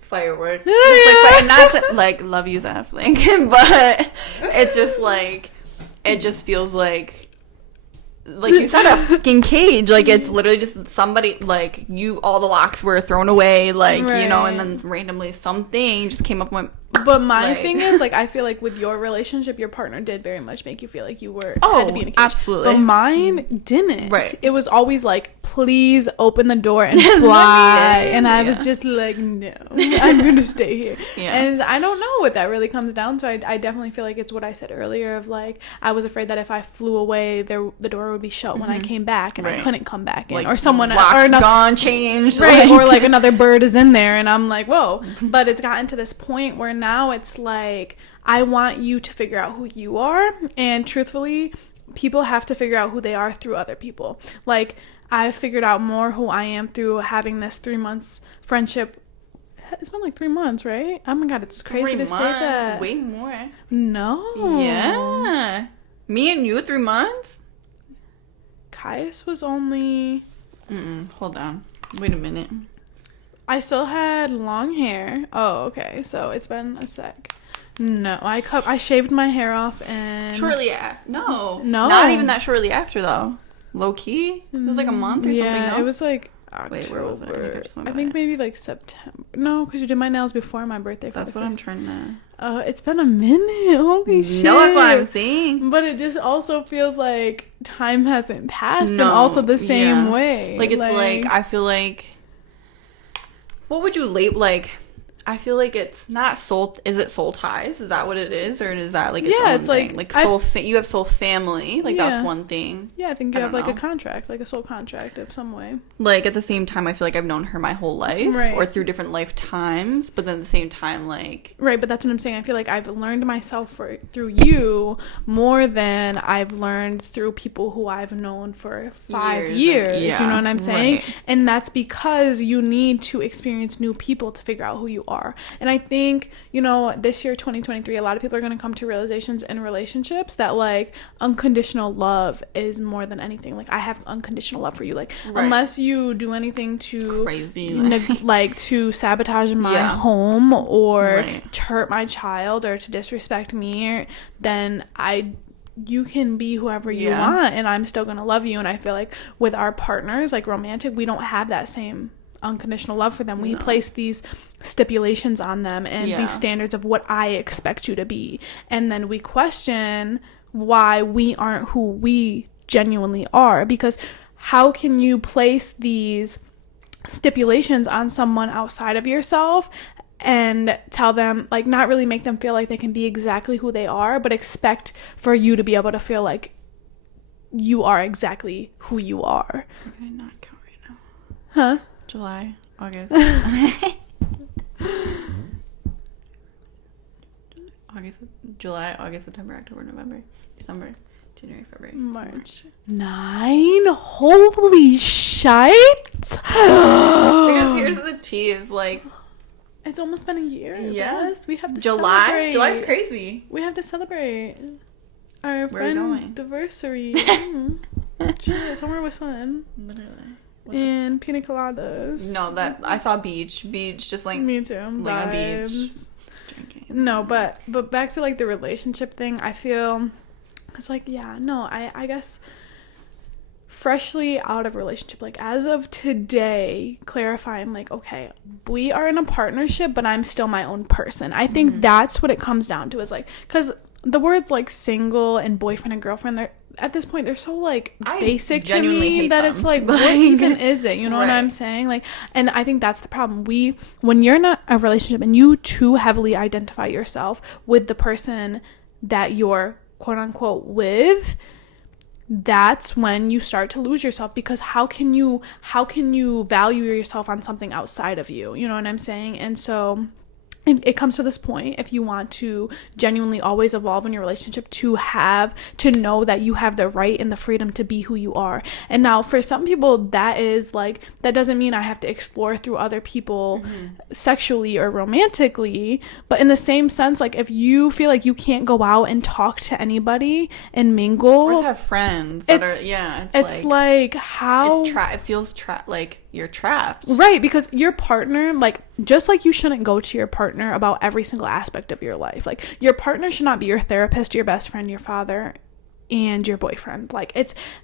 fireworks. Just, like, not to, like, love you, Zeph, like, but it's just, like, it just feels like you said, a fucking cage. Like, it's literally just somebody, like, all the locks were thrown away, like, you know, and then randomly something just came up with. But my thing is, like, I feel like with your relationship, your partner did very much make you feel like you had to be in a cage. Absolutely. But mine didn't. Right. It was always like, please open the door and fly. And I was just like, no, I'm going to stay here. Yeah. And I don't know what that really comes down to. I definitely feel like it's what I said earlier of, like, I was afraid that if I flew away, the door would be shut when I came back, and I couldn't come back in. Like, or someone gone, changed. Right. Or, like, another bird is in there, and I'm like, whoa. But it's gotten to this point where now it's like, I want you to figure out who you are, and truthfully, people have to figure out who they are through other people. Like, I've figured out more who I am through having this 3 months friendship. It's been like 3 months, right? Oh my god, it's crazy to say that. Way more. No. Yeah. Me and you 3 months? Caius was only... Hold on. Wait a minute. I still had long hair. Oh, okay. So it's been a sec. No, I shaved my hair off and... Shortly after. No. Not even that shortly after, though. Low key? It was like a month or something, no? Yeah, it was like October. Wait, where was it? I think maybe like September. No, because you did my nails before my birthday. That's what I'm trying to... It's been a minute. Holy shit. No, that's what I'm saying. But it just also feels like time hasn't passed and also the same way. Like, it's like, I feel like... What would you label, like... I feel like it's not soul... Is it soul ties? Is that what it is? Or is that, like, its own it's thing? like soul... you have soul family. Like, that's one thing. Yeah, I think you have, like, a contract. Like, a soul contract of some way. Like, at the same time, I feel like I've known her my whole life. Right. Or through different lifetimes. But then at the same time, like... Right, but that's what I'm saying. I feel like I've learned myself through you more than I've learned through people who I've known for 5 years. You know what I'm saying? Right. And that's because you need to experience new people to figure out who you are. And I think, you know, this year, 2023, a lot of people are going to come to realizations in relationships that, like, unconditional love is more than anything. Like, I have unconditional love for you. Like, unless you do anything to... Crazy. Like, to sabotage my home or to hurt my child or to disrespect me, then you can be whoever you want and I'm still going to love you. And I feel like with our partners, like romantic, we don't have that same unconditional love for them. We place these stipulations on them and these standards of what I expect you to be, and then we question why we aren't who we genuinely are, because how can you place these stipulations on someone outside of yourself and tell them, like, not really make them feel like they can be exactly who they are, but expect for you to be able to feel like you are exactly who you are. We're gonna not count right now. Huh? July, August. July, August, September, October, November, December, January, February, March. 9? Holy shite! Because here's the tea, is like... It's almost been a year. Yeah. Yes, we have to July? celebrate. July's crazy. We have to celebrate our Where are we going? anniversary. Somewhere with sun. Literally. And pina coladas. No, that I saw beach, just like me too. laying on beach, drinking. No, but back to like the relationship thing. I feel it's like, yeah, no, I guess freshly out of relationship, like as of today, clarifying like, okay, we are in a partnership, but I'm still my own person. I think that's what it comes down to, is like, because the words like single and boyfriend and girlfriend, they're at this point they're so like basic to me that it's like, what even is it, you know, what I'm saying? Like, and I think that's the problem. When you're in a relationship and you too heavily identify yourself with the person that you're quote unquote with, that's when you start to lose yourself, because how can you value yourself on something outside of you, you know what I'm saying? And so it comes to this point, if you want to genuinely always evolve in your relationship, to know that you have the right and the freedom to be who you are. And now for some people, that is like, that doesn't mean I have to explore through other people sexually or romantically, but in the same sense, like if you feel like you can't go out and talk to anybody and mingle or just have friends that it's like how it feels like you're trapped, right? Because your partner, like, just like you shouldn't go to your partner about every single aspect of your life, like your partner should not be your therapist, your best friend, your father, and your boyfriend. Like,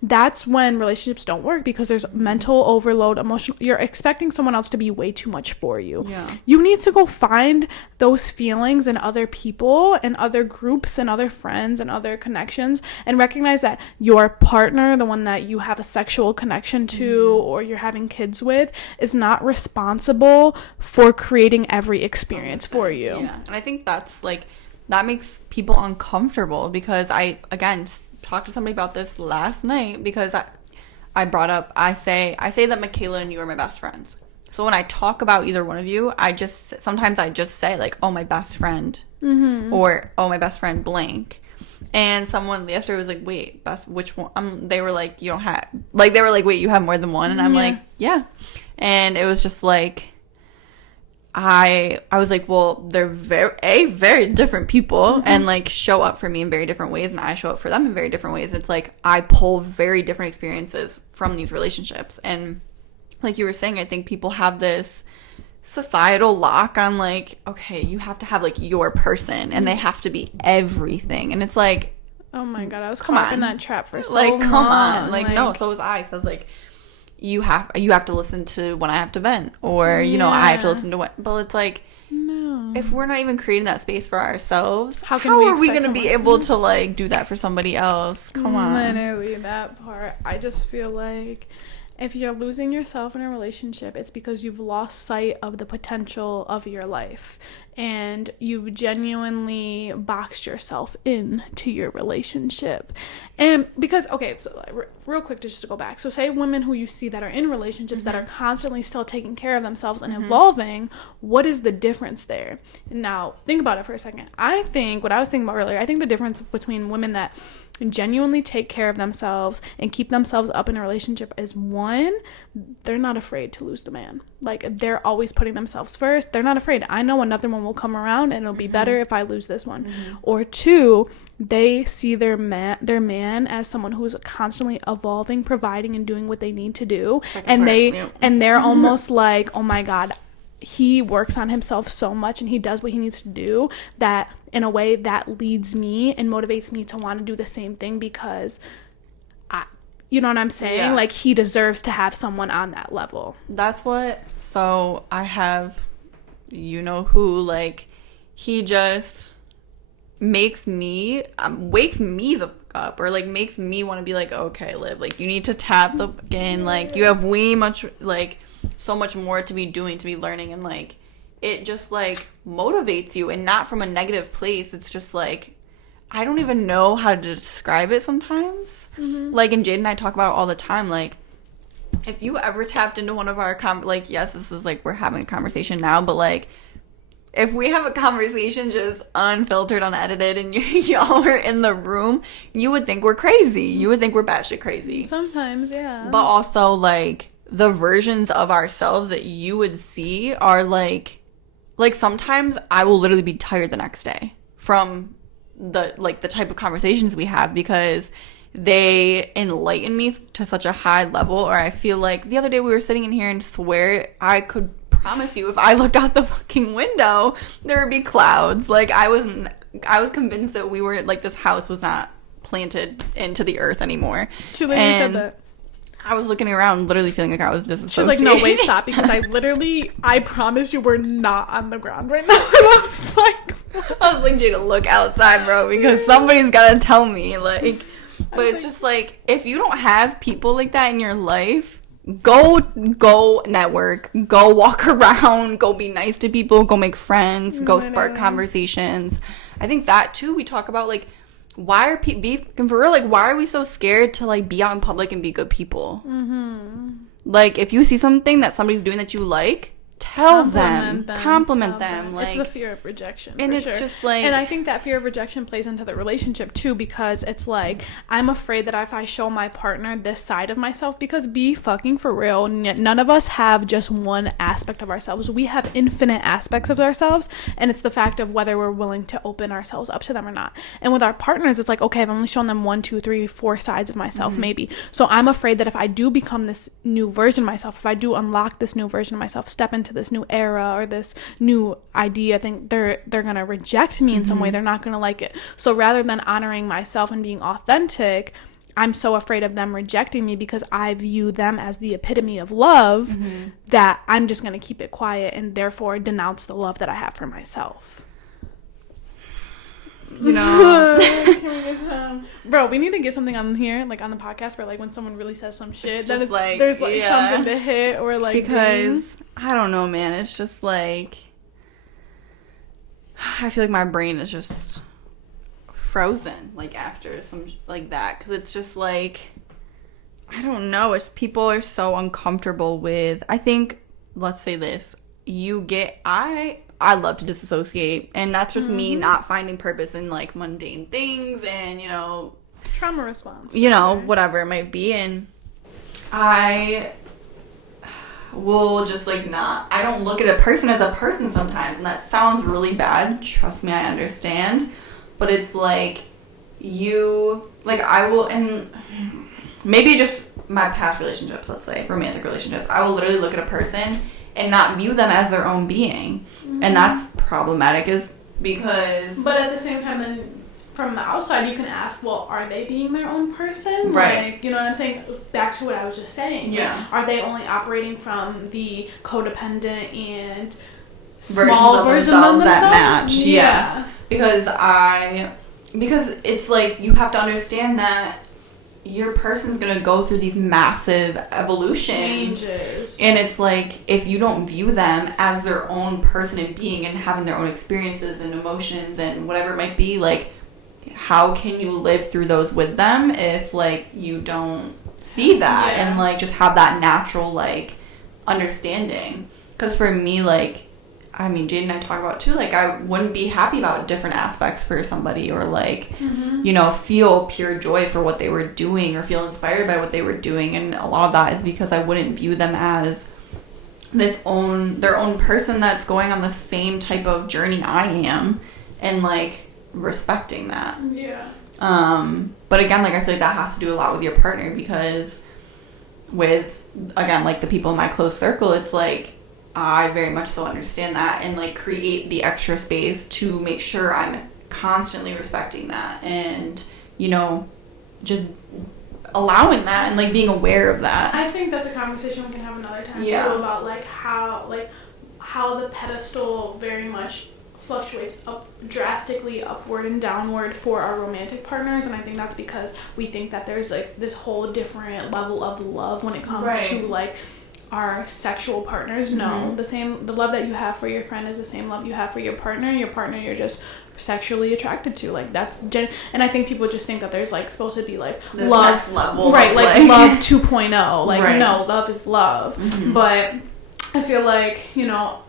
that's when relationships don't work, because there's mental overload, emotional, you're expecting someone else to be way too much for you. You need to go find those feelings in other people and other groups and other friends and other connections, and recognize that your partner, the one that you have a sexual connection to or you're having kids with, is not responsible for creating every experience for you. And I think that's like, that makes people uncomfortable, because I again talked to somebody about this last night, because I brought up, I say that Michaela and you are my best friends. So when I talk about either one of you, sometimes I just say like, oh, my best friend, or oh, my best friend blank. And someone yesterday was like, wait, which one? They were like, you don't have, like, they were like, wait, you have more than one? And I'm like, yeah. And it was just like, I was like, well, they're very different people, and like show up for me in very different ways, and I show up for them in very different ways. It's like I pull very different experiences from these relationships. And like you were saying, I think people have this societal lock on like, okay, you have to have like your person, and they have to be everything. And it's like, oh my god, I was caught up in that trap for so long. Come on. Like, no, so was I. 'Cause I was like, you have to listen to when I have to vent, or you know, I have to listen to what. But it's like, no, if we're not even creating that space for ourselves, how are we going to be able to like do that for somebody else? Come on. Literally, that part. I just feel like if you're losing yourself in a relationship, it's because you've lost sight of the potential of your life, and you've genuinely boxed yourself into your relationship. And because, okay, so real quick, just to go back, so say women who you see that are in relationships that are constantly still taking care of themselves and evolving, what is the difference there? Now think about it for a second. I think what I was thinking about earlier, I think the difference between women that genuinely take care of themselves and keep themselves up in a relationship is, one, they're not afraid to lose the man. Like, they're always putting themselves first. They're not afraid. I know another one will come around and it'll be better if I lose this one. Or two, they see their man as someone who's constantly evolving, providing, and doing what they need to do. And they're almost like, oh my god, he works on himself so much and he does what he needs to do, that in a way that leads me and motivates me to want to do the same thing, because you know what I'm saying? Yeah. Like, he deserves to have someone on that level. That's what, so I have, you know who, like, he just makes me, wakes me the fuck up, or like makes me want to be like, okay, Liv, like, you need to tap the fucking, like, you have way much, like, so much more to be doing, to be learning, and like, it just like motivates you, and not from a negative place. It's just like, I don't even know how to describe it sometimes. Like, and Jade and I talk about it all the time. Like, if you ever tapped into one of our like, yes, this is like, we're having a conversation now, but like, if we have a conversation just unfiltered, unedited, and y'all are in the room, you would think we're crazy. You would think we're batshit crazy. Sometimes, yeah. But also, like, the versions of ourselves that you would see are like sometimes I will literally be tired the next day from the type of conversations we have, because they enlighten me to such a high level. Or I feel like the other day we were sitting in here and swear I could promise you if I looked out the fucking window, there would be clouds. Like, I was convinced that we were, like, this house was not planted into the earth anymore. She literally said that. I was looking around, literally feeling like I was disassociating. She's like, no, wait, stop, because I promise you we're not on the ground right now. And I was like, Jada, look outside, bro, because somebody's gotta tell me, like. But it's just like, if you don't have people like that in your life, go network, go walk around, go be nice to people, go make friends, go spark conversations. I think that too, we talk about, like, why are for real, like, why are we so scared to, like, be out in public and be good people? Like, if you see something that somebody's doing that you like, tell compliment them. Like, it's the fear of rejection, and it's just like, and I think that fear of rejection plays into the relationship too, because it's like, I'm afraid that if I show my partner this side of myself, because be fucking for real, none of us have just one aspect of ourselves. We have infinite aspects of ourselves, and it's the fact of whether we're willing to open ourselves up to them or not. And with our partners, it's like, okay, I've only shown them 1, 2, 3, 4 sides of myself, maybe. So I'm afraid that if I do become this new version of myself, if I do unlock this new version of myself, step into this new era or this new idea, I think they're gonna reject me in some way. They're not gonna like it. So rather than honoring myself and being authentic, I'm so afraid of them rejecting me because I view them as the epitome of love, that I'm just gonna keep it quiet and therefore denounce the love that I have for myself. You know, can we get some? Bro, we need to get something on here, like on the podcast, where like when someone really says some shit, that like, there's like something to hit, or like, because I don't know, man. It's just like, I feel like my brain is just frozen, like, after some like that, because it's just like, I don't know. It's people are so uncomfortable with. I think, let's say this: I love to disassociate, and that's just me not finding purpose in, like, mundane things and, you know, trauma response, you know, whatever it might be. And I will just, like, I don't look at a person as a person sometimes, and that sounds really bad. Trust me, I understand. But it's like, I will, and maybe just my past relationships, let's say, romantic relationships, I will literally look at a person and not view them as their own being. And that's problematic, is because... But at the same time, then, from the outside, you can ask, well, are they being their own person? Right. Like, you know what I'm saying? Back to what I was just saying. Yeah. Are they only operating from the codependent and small versions of themselves that match? Yeah. Because it's like, you have to understand that your person's gonna go through these massive evolutions, changes, and it's like, if you don't view them as their own person and being and having their own experiences and emotions and whatever it might be, like, how can you live through those with them if, like, you don't see that and, like, just have that natural, like, understanding? Because for me, like, I mean, Jade and I talk about too, like, I wouldn't be happy about different aspects for somebody, or, like, you know, feel pure joy for what they were doing or feel inspired by what they were doing. And a lot of that is because I wouldn't view them as their own person that's going on the same type of journey I am, and, like, respecting that. Yeah. But again, like, I feel like that has to do a lot with your partner, because with, again, like, the people in my close circle, it's like, I very much so understand that, and, like, create the extra space to make sure I'm constantly respecting that, and, you know, just allowing that and, like, being aware of that. I think that's a conversation we can have another time too, about, like, how the pedestal very much fluctuates drastically upward and downward for our romantic partners. And I think that's because we think that there's, like, this whole different level of love when it comes to, like, our sexual partners. No, the love that you have for your friend is the same love you have for your partner. You're just sexually attracted to, like, that's and I think people just think that there's, like, supposed to be, like, this love next level, right, like love 2.0, like, no, love is love. But I feel like, you know,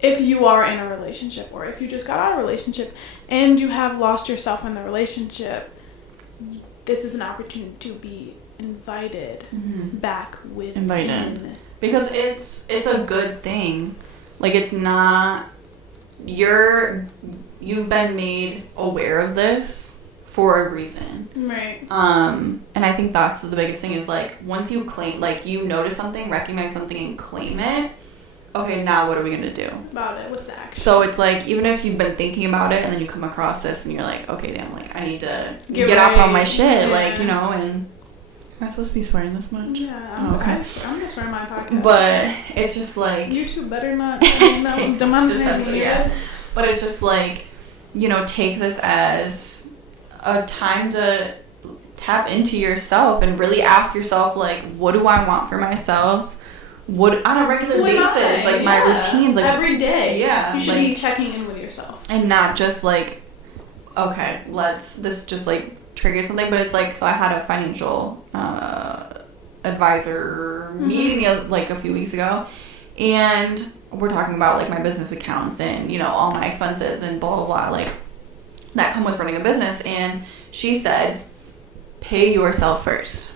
if you are in a relationship, or if you just got out of a relationship and you have lost yourself in the relationship, this is an opportunity to be invited back within. Because it's a good thing. Like, it's not, you've been made aware of this for a reason. Right. And I think that's the biggest thing is, like, once you claim, like, you notice something, recognize something, and claim it, okay, now what are we going to do about it? What's the action? So it's like, even if you've been thinking about it and then you come across this and you're like, okay, damn, like, I need to get up on my shit, like, you know, and am I supposed to be swearing this much? Yeah. Okay. I'm going to swear in my podcast. But it's just like... YouTube better not demonetize me. Yeah. But it's just like, you know, take this as a time to tap into yourself and really ask yourself, like, what do I want for myself? What on a regular basis, like my routines, like every day. Yeah, you should like, be checking in with yourself, and not just like, okay, this just like triggered something. But it's like, so I had a financial advisor meeting like a few weeks ago, and we're talking about like my business accounts and, you know, all my expenses and blah blah blah, like that come with running a business. And she said, pay yourself first.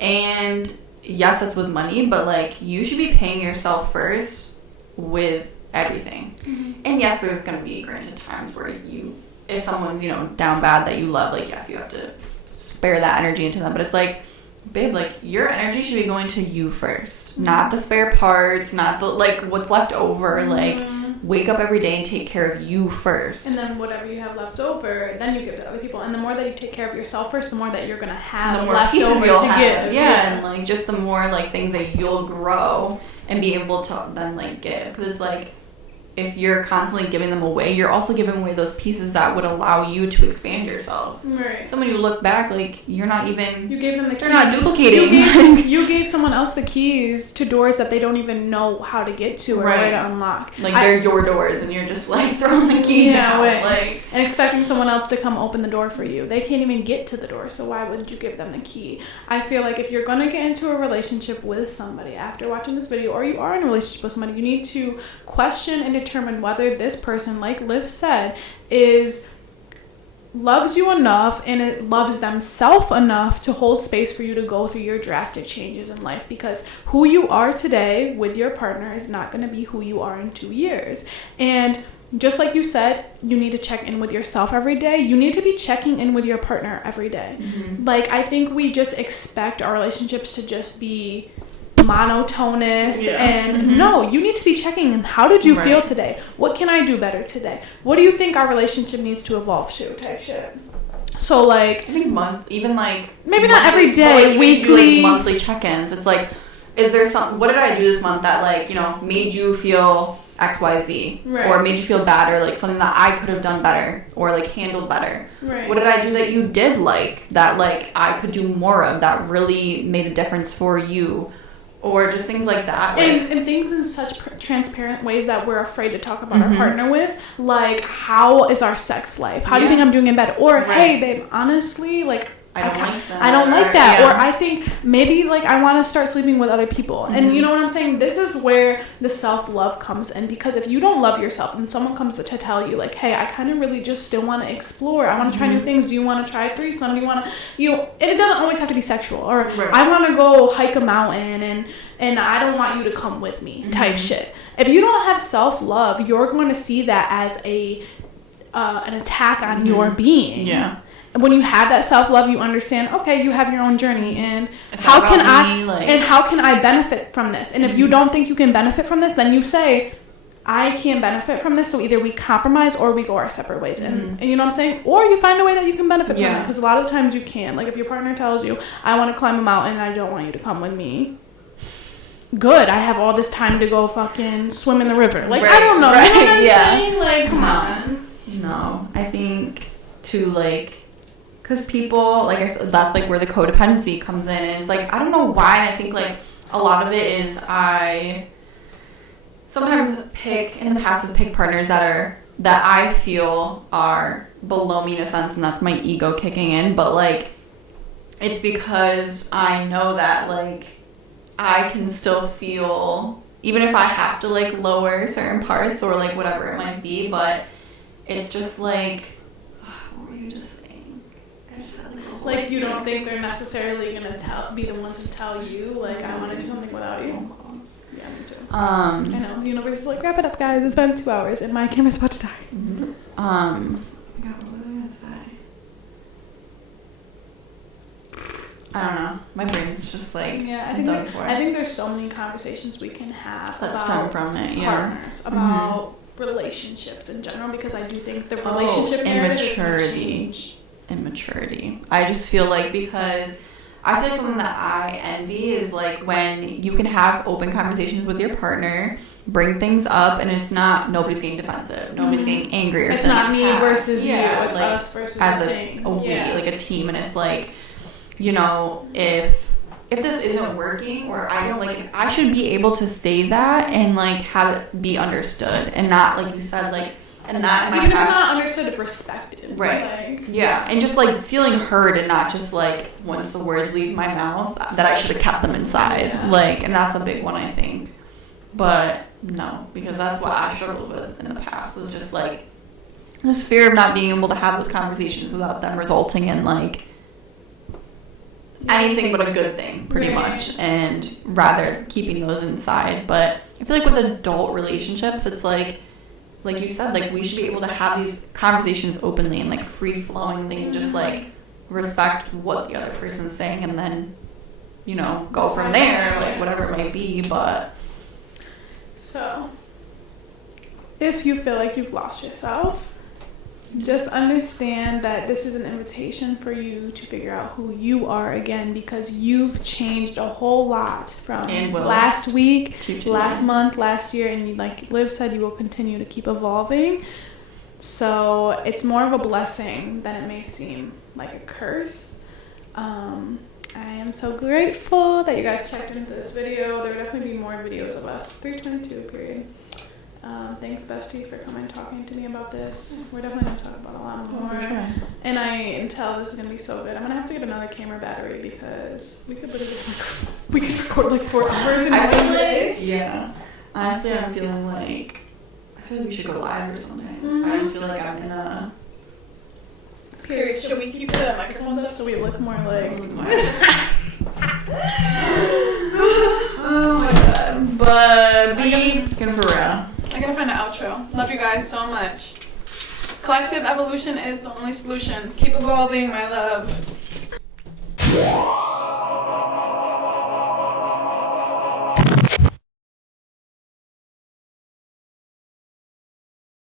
And yes, that's with money, but like you should be paying yourself first with everything. And yes, there's gonna be granted times where you, if someone's, you know, down bad that you love, like, yes, you have to spare that energy into them. But it's like, babe, like, your energy should be going to you first, not the spare parts, not the, like, what's left over. Like, wake up every day and take care of you first. And then whatever you have left over, then you give it to other people. And the more that you take care of yourself first, the more that you're going to have the more left pieces over you'll to have. give. Yeah, and, like, just the more, like, things that you'll grow and be able to then, like, give. Because it's like, if you're constantly giving them away, you're also giving away those pieces that would allow you to expand yourself. Right. So when you look back, like, you're not even... You gave them the keys. They're not duplicating. You gave someone else the keys to doors that they don't even know how to get to or where to unlock. Like, they're your doors, and you're just, like, throwing the keys out. Right. Like, and expecting someone else to come open the door for you. They can't even get to the door, so why would you give them the key? I feel like if you're going to get into a relationship with somebody after watching this video, or you are in a relationship with somebody, you need to question and determine whether this person, like Liv said, loves you enough and it loves themselves enough to hold space for you to go through your drastic changes in life, because who you are today with your partner is not going to be who you are in 2 years. And just like you said, you need to check in with yourself every day. You need to be checking in with your partner every day. Like, I think we just expect our relationships to just be monotonous and no, you need to be checking in. How did you feel today? What can I do better today? What do you think our relationship needs to evolve to, type shit. So, like, I think even like maybe not every day, like, weekly, like monthly check-ins. It's like, is there what did I do this month that, like, you know, made you feel XYZ, or made you feel bad, or like something that I could have done better or like handled better? What did I do that you did like that, like, I could do more of that really made a difference for you? Or just things like that. Like, and things in such transparent ways that we're afraid to talk about our partner with. Like, how is our sex life? How do you think I'm doing in bed? Or, hey, babe, honestly, like, I don't like that. Or I think maybe, like, I want to start sleeping with other people. And you know what I'm saying? This is where the self-love comes in. Because if you don't love yourself and someone comes to tell you, like, hey, I kind of really just still want to explore. I want to try new things. Do you want to try a threesome? Do you want to, it doesn't always have to be sexual. Or I want to go hike a mountain and I don't want you to come with me type shit. If you don't have self-love, you're going to see that as an attack on your being. Yeah. When you have that self-love, you understand, okay, you have your own journey, and how can I benefit from this? And if you don't think you can benefit from this, then you say, I can't benefit from this, so either we compromise or we go our separate ways. And you know what I'm saying? Or you find a way that you can benefit from it, because a lot of times you can. Like, if your partner tells you, I want to climb a mountain and I don't want you to come with me, good, I have all this time to go fucking swim in the river. Like, I don't know. You know what I'm saying? Like, come on. No, I think to, like, because people, like I said, that's, like, where the codependency comes in. And it's, like, I don't know why. And I think, like, a lot of it is I sometimes pick partners that I feel are below me in a sense. And that's my ego kicking in. But, like, it's because I know that, like, I can still feel, even if I have to, like, lower certain parts or, like, whatever it might be. But it's just, like, what were you just saying? Like, you don't think they're necessarily gonna be the ones to tell you, like, I want to do something without you? Yeah, me too. I know. The universe is like, wrap it up, guys. It's been 2 hours, and my camera's about to die. God, what was I gonna say? I don't know. My brain's just like yeah. I think there's so many conversations we can have that stem from it. Yeah. Partners, about relationships in general, because I do think the relationship immaturity. I just feel like, because I feel like something that I envy is like when you can have open conversations with your partner, bring things up, and it's not, nobody's getting defensive, nobody's getting angry, or it's not me versus you, it's like, us versus as the a thing. we, like a team, and it's like, you know, if this isn't working, or I don't like it, I should be able to say that and like have it be understood, and not, like you said, like, and that even if it's not understood, respected, right? Like, yeah, and just like feeling heard, and not just like, once the words leave my mouth, that I should have kept them inside. Like, and that's a big one, I think. But no, because that's what I struggled with in the past, was just like this fear of not being able to have those conversations without them resulting in like anything but a good thing, pretty much, and rather keeping those inside. But I feel like with adult relationships, it's like you said, like, we should be able to have these conversations openly and like free flowingly, and just like respect what the other person's saying, and then, you know, go from there, like whatever it might be. But so if you feel like you've lost yourself, just understand that this is an invitation for you to figure out who you are again, because you've changed a whole lot from last week, last month, last year, and like Liv said, you will continue to keep evolving. So it's more of a blessing than it may seem like a curse. I am so grateful that you guys checked into this video. There will definitely be more videos of us. 322 period. Thanks, Bestie, for coming and talking to me about this. We're definitely going to talk about a lot more. Sure. And I can tell this is going to be so good. I'm going to have to get another camera battery, because we could record like 4 hours in one day. Yeah. Honestly, I feel like we should go live or something. Mm-hmm. I just feel like I'm in a... Period. Should we keep the microphones up so we look more like... Oh my god. But be for real. I gotta find an outro. Love you guys so much. Collective evolution is the only solution. Keep evolving, my love.